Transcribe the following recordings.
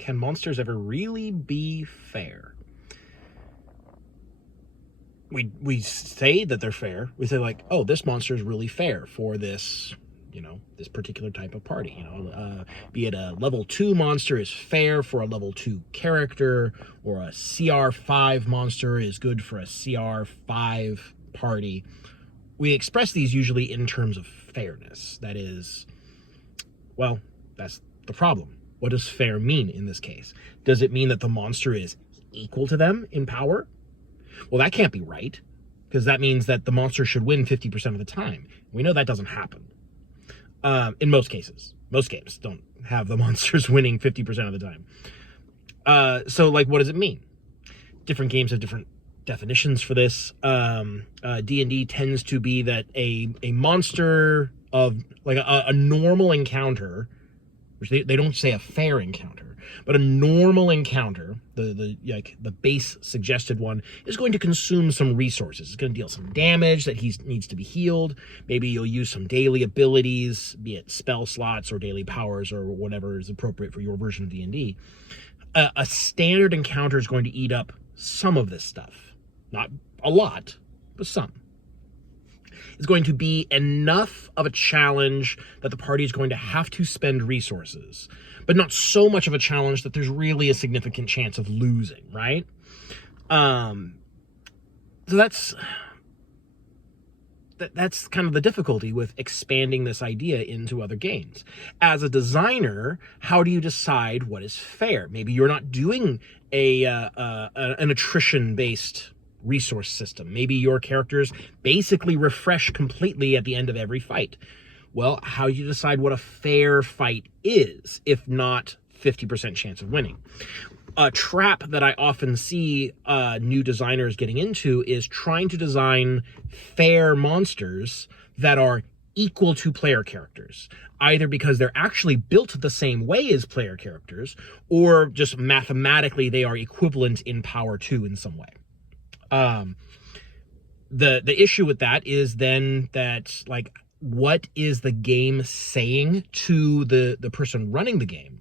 can monsters ever really be fair? We say that they're fair. We say like, oh, this monster is really fair for this, this particular type of party. Be it a level 2 monster is fair for a level 2 character, or a CR5 monster is good for a CR5 party. We express these usually in terms of fairness. That is, well, that's the problem. What does fair mean in this case? Does it mean that the monster is equal to them in power? Well, that can't be right, because that means that the monster should win 50% of the time. We know that doesn't happen. In most cases. Most games don't have the monsters winning 50% of the time. So, like, what does it mean? Different games have different definitions for this. D&D tends to be that a monster of, like, a normal encounter, which they don't say a fair encounter, but a normal encounter, the base suggested one, is going to consume some resources. It's going to deal some damage that he needs to be healed. Maybe you'll use some daily abilities, be it spell slots or daily powers or whatever is appropriate for your version of D&D. A standard encounter is going to eat up some of this stuff. Not a lot, but some. It's going to be enough of a challenge that the party is going to have to spend resources, but not so much of a challenge that there's really a significant chance of losing, right? So that's kind of the difficulty with expanding this idea into other games. As a designer, how do you decide what is fair? Maybe you're not doing an attrition-based resource system. Maybe your characters basically refresh completely at the end of every fight. Well, how do you decide what a fair fight is, if not 50% chance of winning? A trap that I often see new designers getting into is trying to design fair monsters that are equal to player characters, either because they're actually built the same way as player characters, or just mathematically they are equivalent in power to in some way. The issue with that is then that, like, what is the game saying to the person running the game?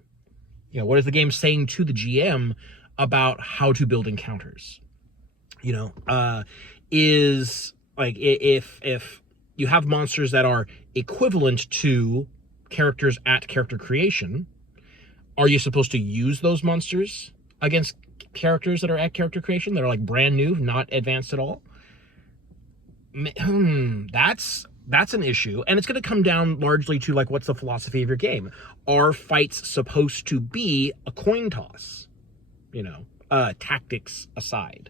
What is the game saying to the GM about how to build encounters? Is like, if you have monsters that are equivalent to characters at character creation, are you supposed to use those monsters against characters that are at character creation, that are like brand new, not advanced at all? That's an issue, and it's going to come down largely to, like, what's the philosophy of your game? Are fights supposed to be a coin toss? Tactics aside.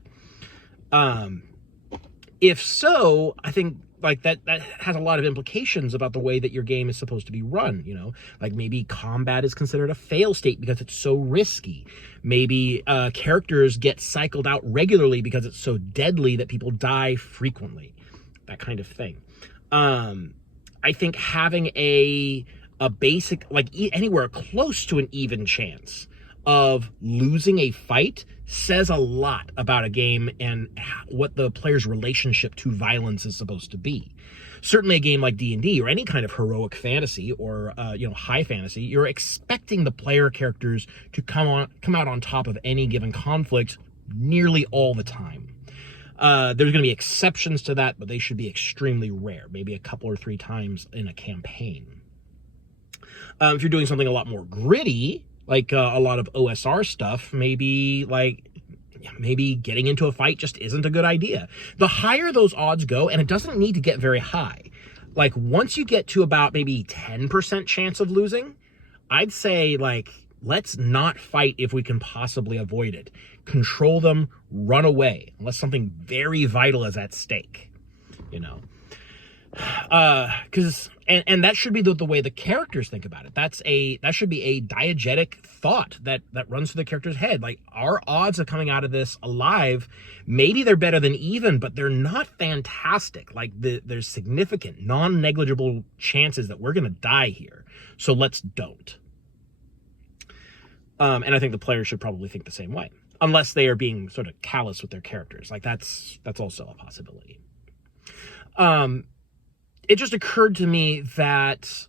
If so, I think, like, that has a lot of implications about the way that your game is supposed to be run. Like, maybe combat is considered a fail state because it's so risky. Maybe characters get cycled out regularly because it's so deadly that people die frequently. That kind of thing. I think having a basic, like, anywhere close to an even chance of losing a fight says a lot about a game and what the player's relationship to violence is supposed to be. Certainly a game like D&D, or any kind of heroic fantasy, or high fantasy, you're expecting the player characters to come out on top of any given conflict nearly all the time. There's going to be exceptions to that, but they should be extremely rare, maybe a couple or 3 times in a campaign. If you're doing something a lot more gritty, like a lot of OSR stuff, maybe getting into a fight just isn't a good idea. The higher those odds go, and it doesn't need to get very high, like, once you get to about maybe 10% chance of losing, I'd say, like, let's not fight if we can possibly avoid it. Control them, run away, unless something very vital is at stake, because and that should be the way the characters think about it. That should be a diegetic thought that runs through the character's head. Like, our odds of coming out of this alive, maybe they're better than even, but they're not fantastic. Like, there's significant, non-negligible chances that we're gonna die here, so let's don't. And I think the players should probably think the same way, unless they are being sort of callous with their characters. Like, that's also a possibility. It just occurred to me that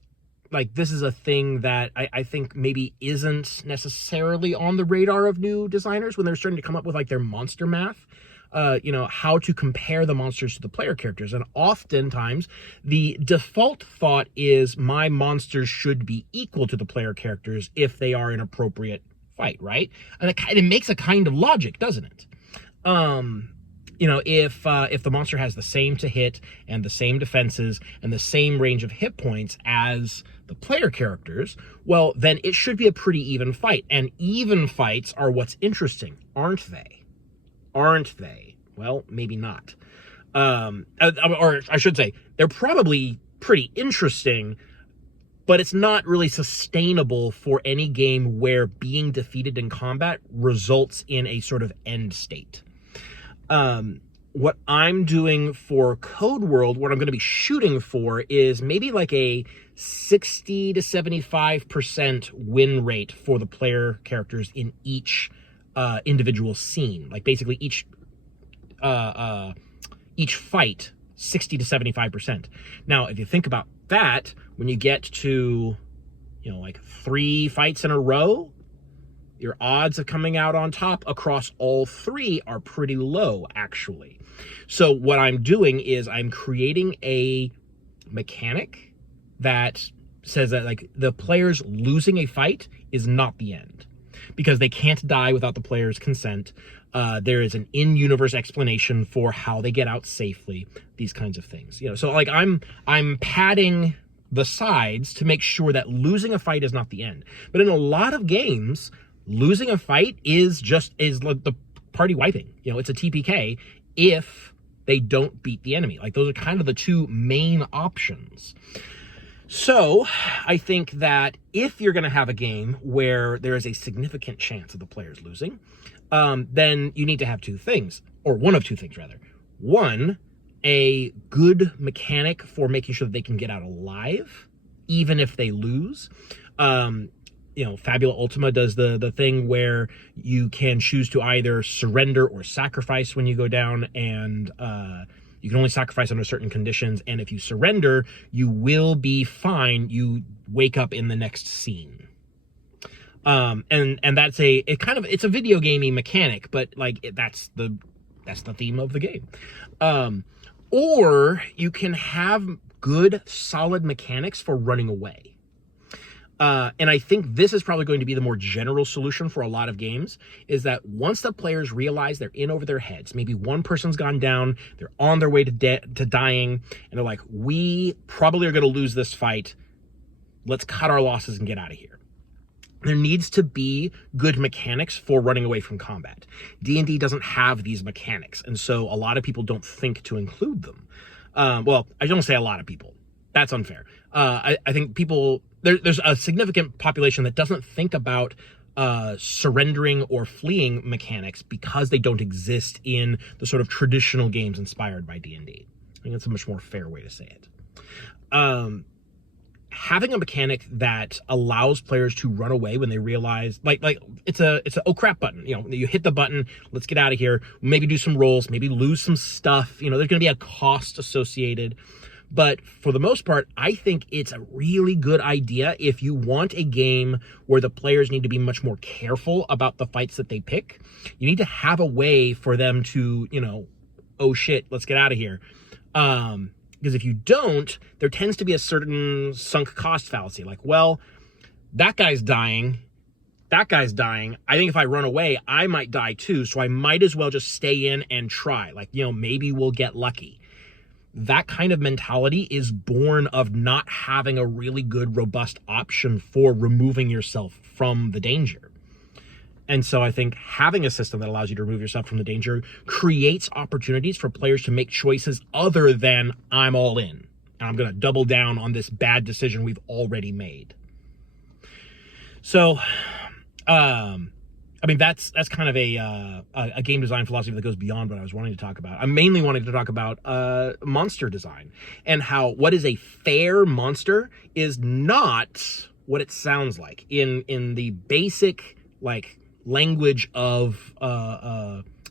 like this is a thing that I think maybe isn't necessarily on the radar of new designers when they're starting to come up with like their monster math. How to compare the monsters to the player characters. And oftentimes the default thought is my monsters should be equal to the player characters if they are an appropriate fight, right? And it kind of makes a kind of logic, doesn't it? If the monster has the same to hit and the same defenses and the same range of hit points as the player characters, well, then it should be a pretty even fight. And even fights are what's interesting, aren't they? Aren't they? Well, maybe not. Or I should say, they're probably pretty interesting, but it's not really sustainable for any game where being defeated in combat results in a sort of end state. What I'm doing for Code World, what I'm going to be shooting for is maybe like a 60 to 75% win rate for the player characters in each individual scene. Like basically each fight, 60 to 75%. Now, if you think about that, when you get to, like 3 fights in a row, your odds of coming out on top across all 3 are pretty low, actually. So what I'm doing is I'm creating a mechanic that says that like the players losing a fight is not the end, because they can't die without the player's consent. There is an in-universe explanation for how they get out safely, these kinds of things. So like I'm padding the sides to make sure that losing a fight is not the end. But in a lot of games, losing a fight is like the party wiping. It's a TPK if they don't beat the enemy. Like those are kind of the 2 main options. So I think that if you're going to have a game where there is a significant chance of the players losing, then you need to have 2 things, or one of 2 things rather. One, a good mechanic for making sure that they can get out alive, even if they lose. Fabula Ultima does the thing where you can choose to either surrender or sacrifice when you go down, and you can only sacrifice under certain conditions, and if you surrender, you will be fine. You wake up in the next scene. And that's it's a video gamey mechanic, but like that's the theme of the game. Or you can have good, solid mechanics for running away. And I think this is probably going to be the more general solution for a lot of games, is that once the players realize they're in over their heads, maybe one person's gone down, they're on their way to dying, and they're like, we probably are going to lose this fight. Let's cut our losses and get out of here. There needs to be good mechanics for running away from combat. D&D doesn't have these mechanics, and so a lot of people don't think to include them. Well, I don't say a lot of people. That's unfair. I think people... There's a significant population that doesn't think about surrendering or fleeing mechanics because they don't exist in the sort of traditional games inspired by D&D. I think that's a much more fair way to say it. Having a mechanic that allows players to run away when they realize, like it's a oh crap button. You hit the button, let's get out of here. Maybe do some rolls, maybe lose some stuff. There's going to be a cost associated. But for the most part, I think it's a really good idea if you want a game where the players need to be much more careful about the fights that they pick. You need to have a way for them to, oh shit, let's get out of here. Because if you don't, there tends to be a certain sunk cost fallacy. Like, well, that guy's dying. I think if I run away, I might die too. So I might as well just stay in and try. Like, maybe we'll get lucky. That kind of mentality is born of not having a really good, robust option for removing yourself from the danger. And so I think having a system that allows you to remove yourself from the danger creates opportunities for players to make choices other than I'm all in, and I'm going to double down on this bad decision we've already made. So, that's kind of a game design philosophy that goes beyond what I was wanting to talk about. I'm mainly wanting to talk about monster design and how what is a fair monster is not what it sounds like in the basic like language of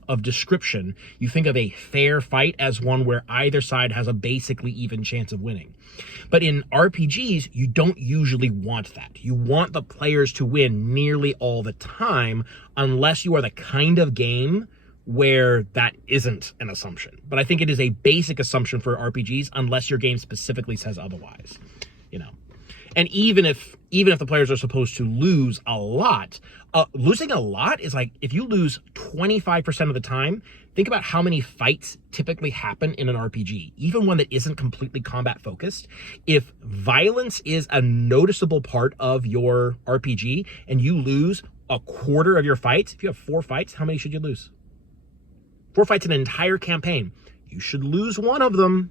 of description, you think of a fair fight as one where either side has a basically even chance of winning. But in RPGs, you don't usually want that. You want the players to win nearly all the time, unless you are the kind of game where that isn't an assumption. But I think it is a basic assumption for RPGs, unless your game specifically says otherwise, you know. And even if the players are supposed to lose a lot, losing a lot is like, if you lose 25% of the time, think about how many fights typically happen in an RPG, even one that isn't completely combat focused. If violence is a noticeable part of your RPG and you lose a quarter of your fights, if you have 4 fights, how many should you lose? 4 fights in an entire campaign. You should lose one of them.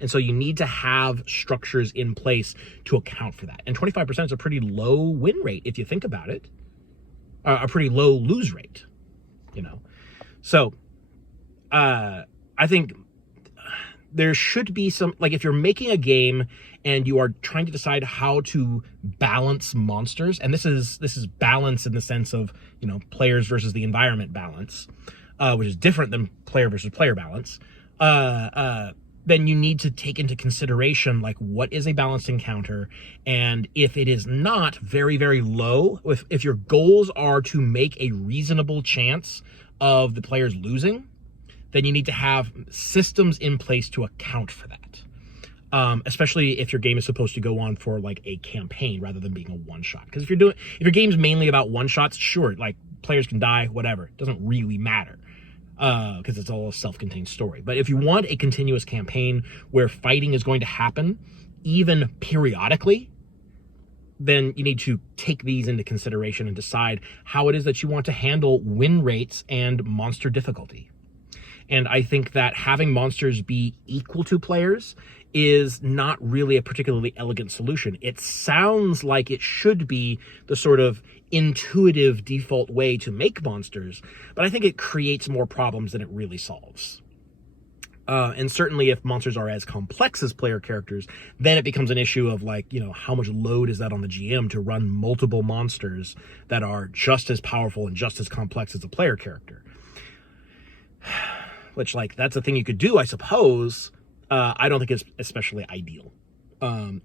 And so you need to have structures in place to account for that. And 25% is a pretty low win rate if you think about it. A pretty low lose rate, you know. So I think there should be some, like, if you're making a game and you are trying to decide how to balance monsters, and this is balance in the sense of, you know, players versus the environment balance, which is different than player versus player balance, then you need to take into consideration, like, what is a balanced encounter, and if it is not very, very low, if your goals are to make a reasonable chance of the players losing, then you need to have systems in place to account for that. Especially if your game is supposed to go on for, like, a campaign rather than being a one-shot. Because if your game's mainly about one-shots, sure, like, players can die, whatever. It doesn't really matter. Because it's all a self-contained story. But if you want a continuous campaign where fighting is going to happen, even periodically, then you need to take these into consideration and decide how it is that you want to handle win rates and monster difficulty. And I think that having monsters be equal to players is not really a particularly elegant solution. It sounds like it should be the sort of intuitive default way to make monsters, but I think it creates more problems than it really solves. And certainly if monsters are as complex as player characters, then it becomes an issue of, like, you know, how much load is that on the GM to run multiple monsters that are just as powerful and just as complex as a player character. Which, like, that's a thing you could do, I suppose. I don't think it's especially ideal.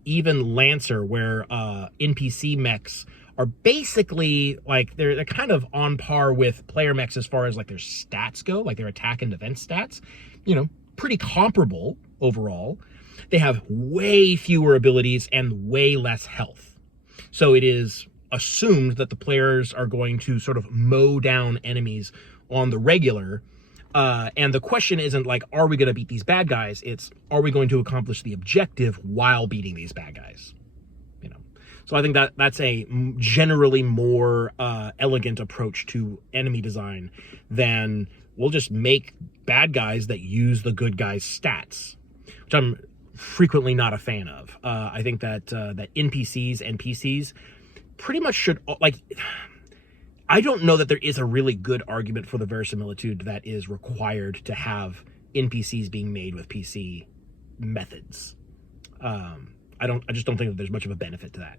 Even Lancer, where NPC mechs are basically, like, they're kind of on par with player mechs as far as, like, their stats go, like their attack and defense stats, you know, pretty comparable overall. They have way fewer abilities and way less health. So it is assumed that the players are going to sort of mow down enemies on the regular. And the question isn't, like, are we going to beat these bad guys? It's, are we going to accomplish the objective while beating these bad guys? You know, so I think that that's a generally more elegant approach to enemy design than we'll just make bad guys that use the good guys' stats, which I'm frequently not a fan of. I think that that NPCs and PCs pretty much should, like, I don't know that there is a really good argument for the verisimilitude that is required to have NPCs being made with PC methods. I just don't think that there's much of a benefit to that.